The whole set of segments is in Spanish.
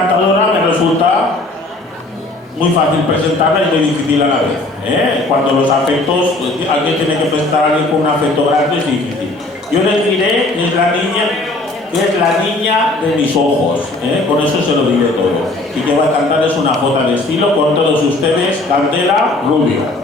encantadora me resulta muy fácil presentarla y muy difícil a la vez. Cuando los afectos, alguien tiene que presentar a alguien con un afecto grande, es difícil. Yo les diré que es la niña de mis ojos, con eso se lo diré todo. Y que va a cantar es una jota de estilo con todos ustedes, Candela Rubio.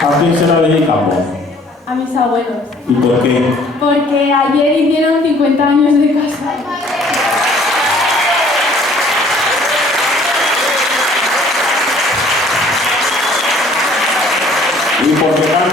¿A quién se la dedicamos? A mis abuelos. ¿Y por qué? Porque ayer hicieron 50 años de casa. ¿Y por qué canta?